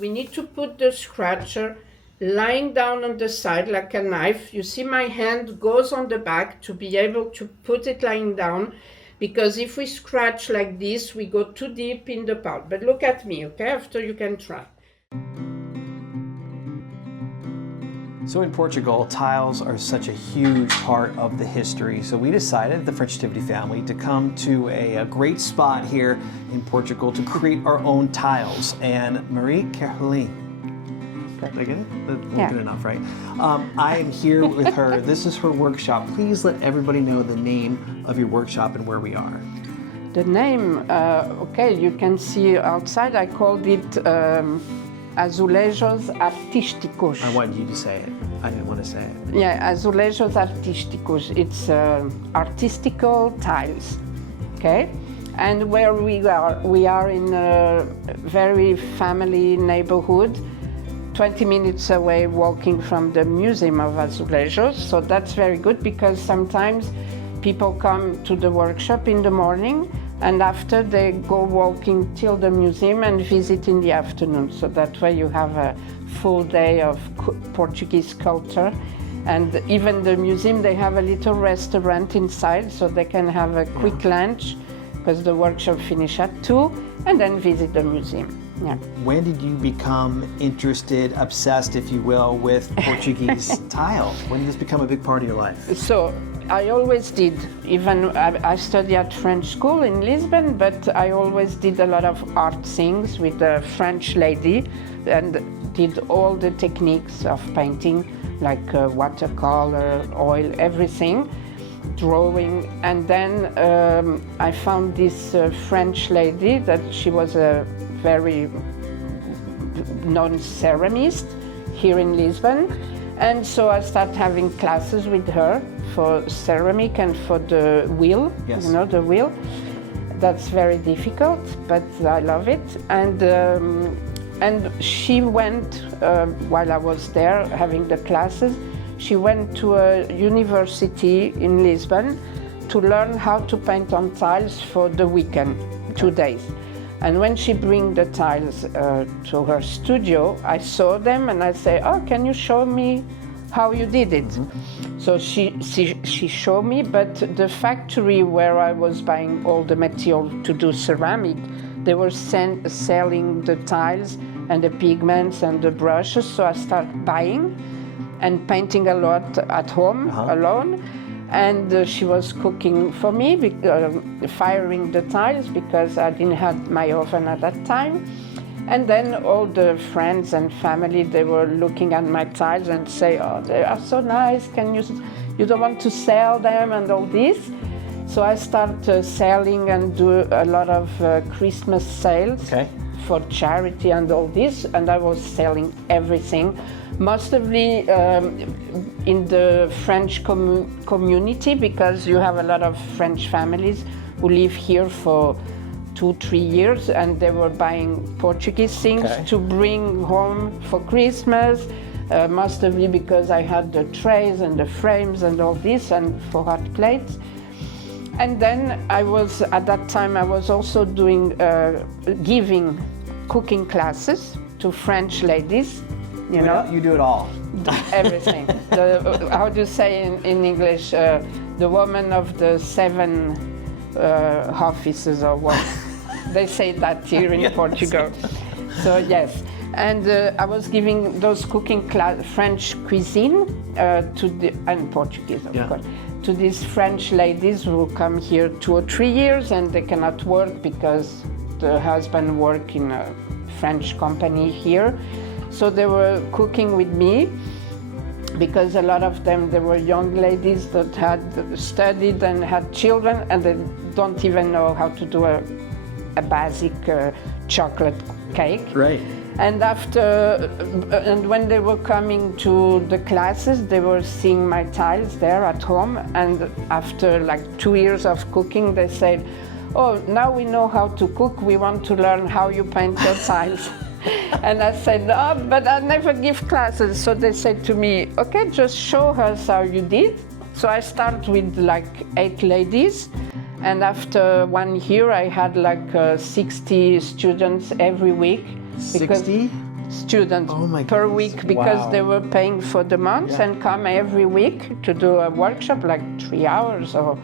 we need to put the scratcher lying down on the side like a knife. You see my hand goes on the back to be able to put it lying down, because if we scratch like this, we go too deep in the part. But look at me, okay? After you can try. So in Portugal, tiles are such a huge part of the history. So we decided, the Frenchitivity family, to come to a great spot here in Portugal to create our own tiles. And Marie Caroline, did I get it? Yeah. Good enough, right? I am here with her. This is her workshop. Please let everybody know the name of your workshop and where we are. The name, okay, you can see outside, I called it Azulejos Artisticos. I wanted you to say it. I didn't want to say it. Yeah, Azulejos Artisticos. It's artistical tiles, okay? And where we are in a very family neighborhood, 20 minutes away walking from the Museum of Azulejos. So that's very good, because sometimes people come to the workshop in the morning and after they go walking till the museum and visit in the afternoon. So that way you have a full day of Portuguese culture. And even the museum, they have a little restaurant inside, so they can have a quick lunch, because the workshop finish at 2, and then visit the museum. Yeah. When did you become interested, obsessed, if you will, with Portuguese tile? When did this become a big part of your life? So I always did. Even I studied at French school in Lisbon, but I always did a lot of art things with a French lady, and did all the techniques of painting, like watercolor, oil, everything, drawing. And then I found this French lady that she was a very known ceramist here in Lisbon. And so I started having classes with her for ceramic and for the wheel, yes. You know, the wheel. That's very difficult, but I love it. And she went, while I was there having the classes, she went to a university in Lisbon to learn how to paint on tiles for the weekend, 2 days. And when she bring the tiles to her studio, I saw them and I say, oh, can you show me how you did it? Mm-hmm. So she showed me, but the factory where I was buying all the material to do ceramic, they were selling the tiles and the pigments and the brushes, so I started buying and painting a lot at home alone. And she was cooking for me, firing the tiles, because I didn't have my oven at that time. And then all the friends and family, they were looking at my tiles and say, oh, they are so nice, you don't want to sell them and all this. So I started selling and do a lot of Christmas sales for charity and all this, and I was selling everything. Mostly in the French community, because you have a lot of French families who live here for 2-3 years, and they were buying Portuguese things to bring home for Christmas, mostly because I had the trays and the frames and all this, and for hot plates. And then at that time I was also doing, giving cooking classes to French ladies. You know? You do it all. Everything. How do you say in English? The woman of the 7 offices or what? They say that here in Portugal. So yes. And I was giving those cooking French cuisine and Portuguese, of course, to these French ladies who come here 2 or 3 years and they cannot work because the husband works in a French company here. So they were cooking with me, because a lot of them, they were young ladies that had studied and had children, and they don't even know how to do a basic chocolate cake. Right. And and when they were coming to the classes, they were seeing my tiles there at home, and after like 2 years of cooking, they said, oh, now we know how to cook, we want to learn how you paint your tiles. And I said, no, but I never give classes. So they said to me, okay, just show us how you did. So I started with like 8 ladies. And after 1 year, I had like 60 students every week. 60? students Oh my per goodness. week because Wow. they were paying for the month and come every week to do a workshop like 3 hours. Or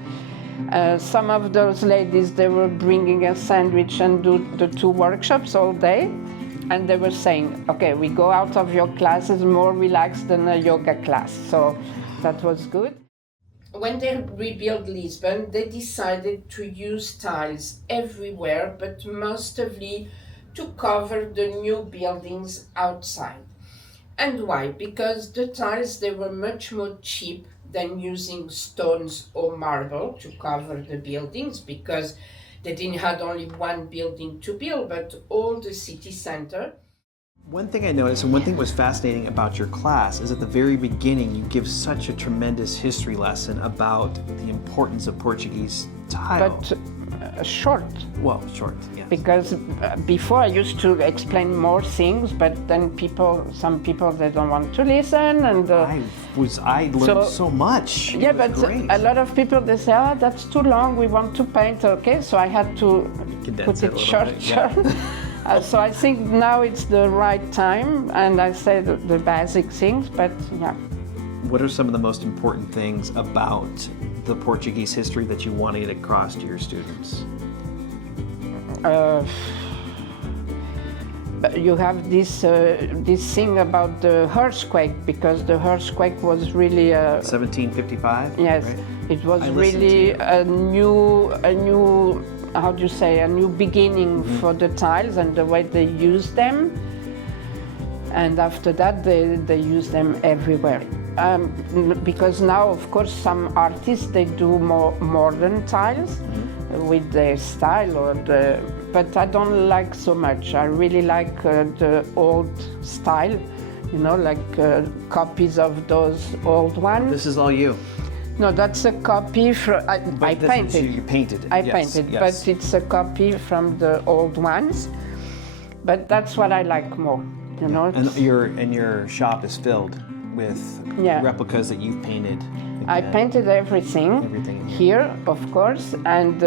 some of those ladies, they were bringing a sandwich and do the 2 workshops all day. And they were saying, okay, we go out of your classes more relaxed than a yoga class. So that was good. When they rebuilt Lisbon, they decided to use tiles everywhere, but mostly to cover the new buildings outside. And why? Because the tiles, they were much more cheap than using stones or marble to cover the buildings, because they didn't have only one building to build, but all the city center. One thing I noticed, and one thing that was fascinating about your class, is at the very beginning you give such a tremendous history lesson about the importance of Portuguese tile. But short. Well, short, yes. Because before I used to explain more things, but then some people, they don't want to listen, and I learned so much. Yeah, It was but great. a lot of people, they say, oh, that's too long, we want to paint. Okay, so I had to Condense put it a it little short. bit, yeah. So I think now it's the right time, and I say the basic things, but yeah. What are some of the most important things about the Portuguese history that you want to get across to your students? You have this thing about the earthquake, because the earthquake was really 1755? yes, right? it was I listened really to you. a new how do you say, a new beginning for the tiles and the way they use them. And after that, they use them everywhere. Because now, of course, some artists, they do more modern tiles with their style, but I don't like so much. I really like the old style, you know, like copies of those old ones. This is all you. No, that's a copy from, I painted. You painted it. I yes, painted, yes. but it's a copy from the old ones. But that's what I like more, you know. And your shop is filled with replicas that you've painted. Again. I painted everything here, of course, and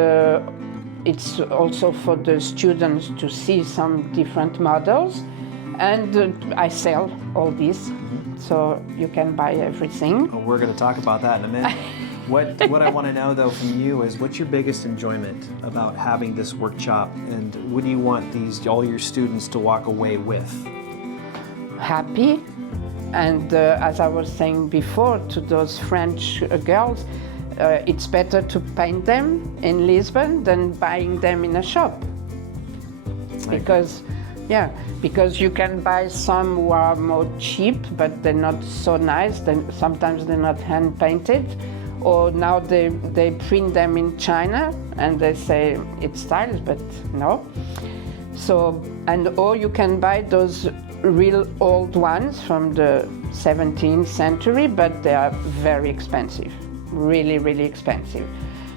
it's also for the students to see some different models. And I sell all these, so you can buy everything. Oh, we're going to talk about that in a minute. What I want to know, though, from you is what's your biggest enjoyment about having this workshop, and what do you want all your students to walk away with? Happy, and as I was saying before to those French girls, it's better to paint them in Lisbon than buying them in a shop. Because you can buy some who are more cheap, but they're not so nice. Sometimes they're not hand painted, or now they print them in China and they say it's tiles, but no. So, or you can buy those real old ones from the 17th century, but they are very expensive, really, really expensive.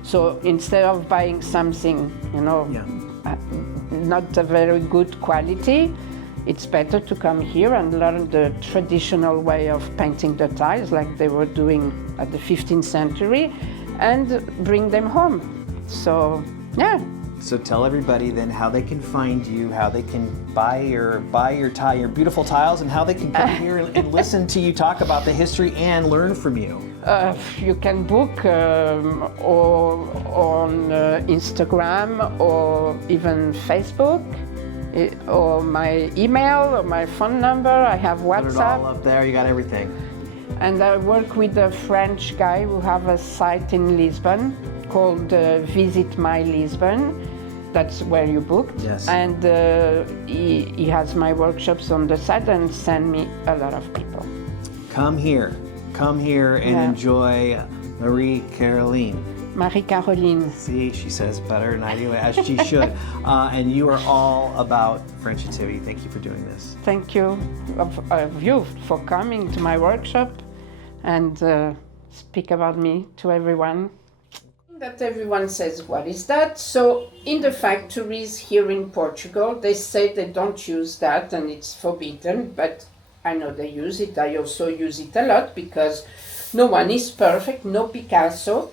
So instead of buying something, you know, not a very good quality, it's better to come here and learn the traditional way of painting the tiles like they were doing at the 15th century and bring them home. So, yeah. So tell everybody then how they can find you, how they can buy your beautiful tiles, and how they can come here and listen to you talk about the history and learn from you. You can book or on Instagram or even Facebook, or my email or my phone number. I have WhatsApp. Put it all up there, you got everything. And I work with a French guy who have a site in Lisbon called Visit My Lisbon. That's where you booked. Yes. And he has my workshops on the site and send me a lot of people. Come here and enjoy Marie Caroline. Marie Caroline. See, she says better than I do, as she should. And you are all about Frenchitivity. Thank you for doing this. Thank you of you for coming to my workshop and speak about me to everyone. That everyone says, what is that? So in the factories here in Portugal, they say they don't use that and it's forbidden, but I know they use it. I also use it a lot because no one is perfect, no Picasso.